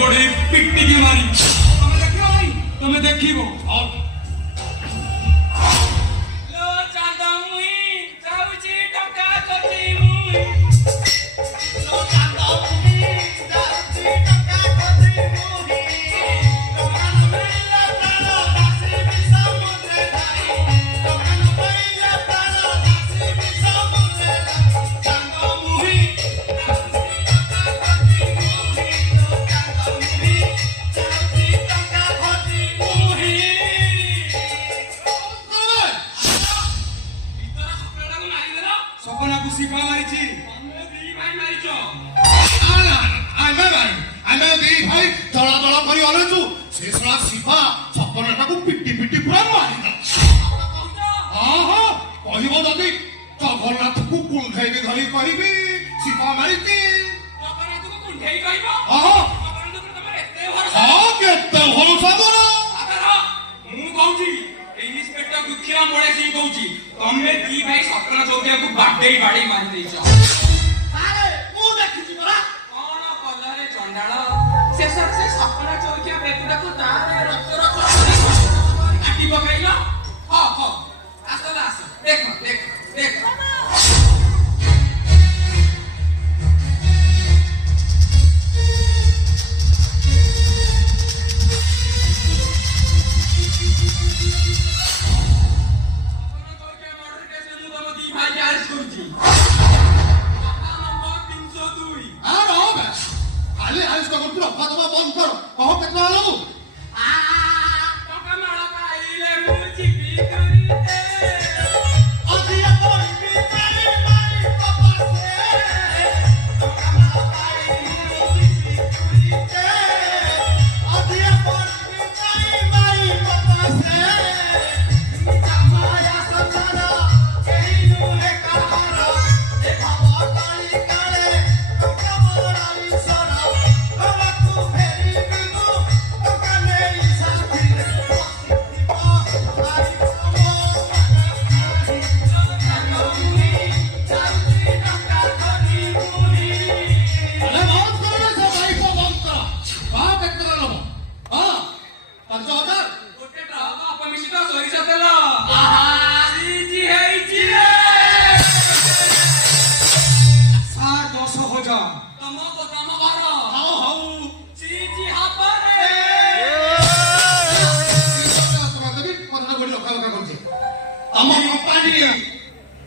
गोड़े पिट्टी की मारी तुम्हें देखियो भाई तुम्हें देखिबो और लो चांदा मुई जाउची टका कती मुई लो चांदा मुई जाउची टका कती मुई तोमन मेला तालो दासी भी समुद्र धाई तोमन मेला तालो दासी भी समुद्र धाई चांदा मुई सपना को सिपा मारी छी हमने दी भाई मारी छो आमे दी भाई तळा तळा करी अलेछु शेषला सिपा सपनाटा को पिट्टी पिट्टी पूरा मारी द हां हां कहिबो जदी जगन्नाथ को कुंढाई के धरी कहिबी सिपा मारीती जगन्नाथ को कुंढाई कहिबो हां जगन्नाथ को तमरे एते भरोसा हां केते भरोसा मोर मु कहूची इंस्पेक्टर दुखिया मोळे सिंह कहूची तमे दी भाई सपना चौकिया को बाडे बाडे मारी देछ अरे मु देखिची बरा कोन कलरे चंडाळ से सपना चौकिया बेकुडा को तारे रक्त काटी पकाइलो हां हां आसला आस देख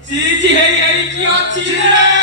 सीजी है यही की अच्छी है